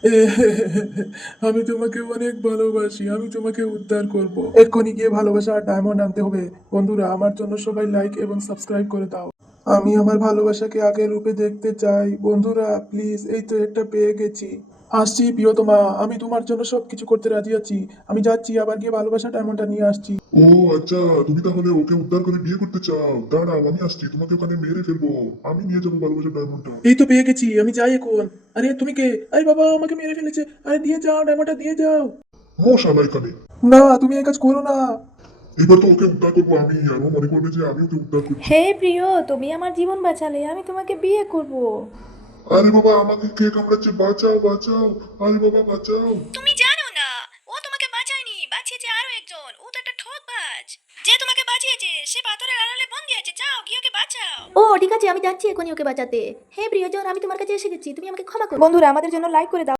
আমি তোমাকে অনেক ভালোবাসি, আমি তোমাকে উদ্ধার করব। এক্ষুনি গিয়ে ভালোবাসা আর ডায়মন্ড আনতে হবে। বন্ধুরা, আমার জন্য সবাই লাইক এবং সাবস্ক্রাইব করে দাও। আমি আমার ভালোবাসাকে আগের রূপে দেখতে চাই। বন্ধুরা প্লিজ এই তো একটা পেয়ে গেছি। আসছি, প্রিয়তমা। আমি তোমার জন্য সবকিছু করতে রাজি আছি। আমি যাচ্ছি, আবার গিয়ে ভালোবাসা ডায়মন্ডটা নিয়ে আসছি। ও আচ্ছা তুমি তাহলে ওকে উদ্ধার করে বিয়ে করতে চাও। দাঁড়াও আমি আসছি তোমাকে ওখানে মেরে ফেলব। আমি নিয়ে যাব ভালোবাসার ডায়মন্ডটা এই তো পেয়ে গেছি আমি যাই এখন। আরে তুমি কে? আরে বাবা আমাকে মেরে ফেলেছে। আরে দিয়ে যাও ডায়মন্ডটা দিয়ে যাও। মশালা এখানে। না তুমি এই কাজ করো না। এবার তো ওকে উদ্ধার করব আমি আর ও মনে করবে যে আমি ওকে উদ্ধার করছি হে প্রিয় তুমি আমার জীবন বাঁচালে আমি তোমাকে বিয়ে করব। আরে বাবা আমাকে কে কামড়াচ্ছে? বাঁচাও বাঁচাও। আরে বাবা বাঁচাও। তুমি বাঁচায়নি আরও একজন। ও তো একটা ঠকবাজ যে তোমাকে বাঁচিয়েছে সে পাথরের আড়ালে বন্দি আছে যাও গিয়ে ওকে বাঁচাও। ও ঠিক আছে আমি যাচ্ছি এখনই ওকে বাঁচাতে। হে প্রিয়জন আমি তোমার কাছে এসে গেছি। তুমি আমাকে ক্ষমা করো। বন্ধুরা আমাদের জন্য লাইক করে দাও।